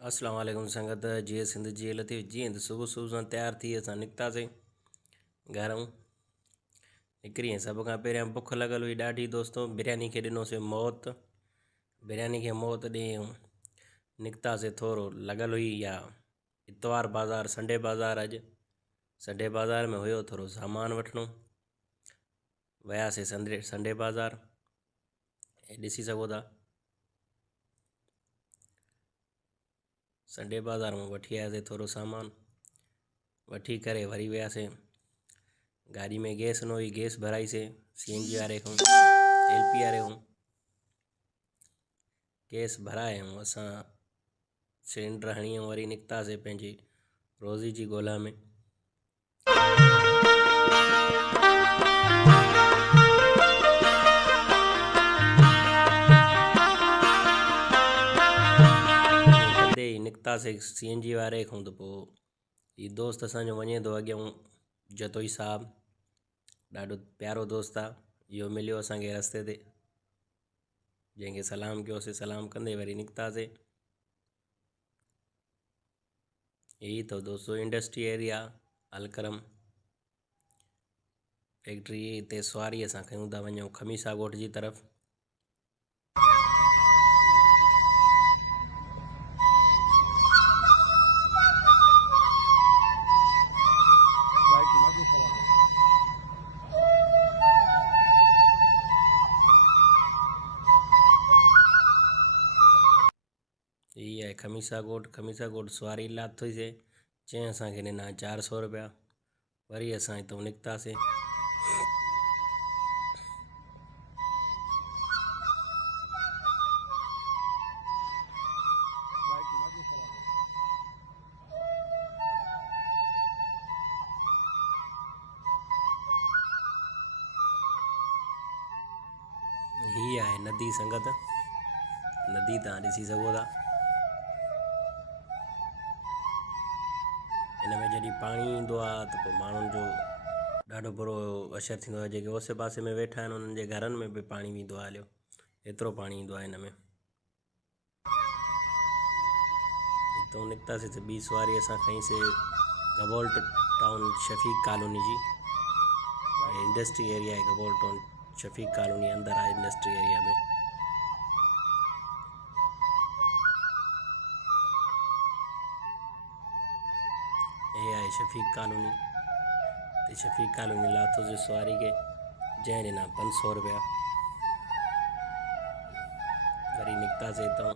अस्सलाम वालेकुम संगत जी सिंध जी लतीफ़ जी तो सुबह सुबह सां तैयार थी असां निकितासीं घरूं। निकिरी सभ खां पहिरियां बुख लॻल हुई ॾाढी दोस्तो, बिरयानी खे ॾिनोसीं मौत। बिरयानी खे मौत ॾियूं निकितासीं। थोरो लॻल हुई या इतवार बाज़ार संडे बाज़ार, अॼु संडे बाज़ार में हुयो थोरो सामान वठिणो। वियासीं संडे बाज़ार, ॾिसी सघो था संडे बाज़ार में वठी आयासीं थोरो सामान। वठी करे वरी वियासीं। गाड़ी में गैस न हुई, गैस भराईसीं CNG वारे खां, LP वारे खां गैस भराए असां सिलेंडर हणी वरी निकितासीं पंहिंजी रोज़ी जी ॻोल्हा में। कंदे ई निकितासीं CNG वारे खां त पोइ हीउ दोस्त असांजो वञे थो अॻियां, जतोई साहब, ॾाढो प्यारो दोस्त आहे। इहो मिलियो असांखे रस्ते ते, जंहिंखे सलाम कयोसीं, सलाम कंदे वरी निकितासीं। यही तो दोस्तों इंडस्ट्री एरिया अलकरम फैक्ट्री हिते सुवारी असां कयूं था वञूं खमीसा ॻोठ जी तरफ़। यही है खमीसा ॻोठ। खमीसा ॻोठ सुवारी लाथोसीं, चई असांखे ॾिना 400 रुपया। वरी असां हितां निकितासीं। ही आहे नदी संगत, नदी तव्हां ॾिसी सघो था। इन में जॾहिं पाणी ईंदो आहे त पोइ माण्हुनि जो ॾाढो बुरो असरु थींदो आहे। जेके ओसे पासे में वेठा आहिनि उन्हनि जे घरनि में बि पाणी वेंदो आहे। हलियो एतिरो पाणी ईंदो आहे हिन में। हितां निकितासीं त ॿी सुवारी असां खईंसीं गबोल्ट टाउन शफ़ीक कॉलोनी जी। इंडस्ट्री एरिया आहे गबोल्ट टाउन शफ़ीक कॉलोनी, अंदर आहे इंडस्ट्री एरिया में। ये आहे शफ़ीक कॉलोनी। तो शफ़ीक कॉलोनी लाथोसीं सुवारी के, जंहिं ॾिना 500 रुपया। वरी निकितासीं हितां।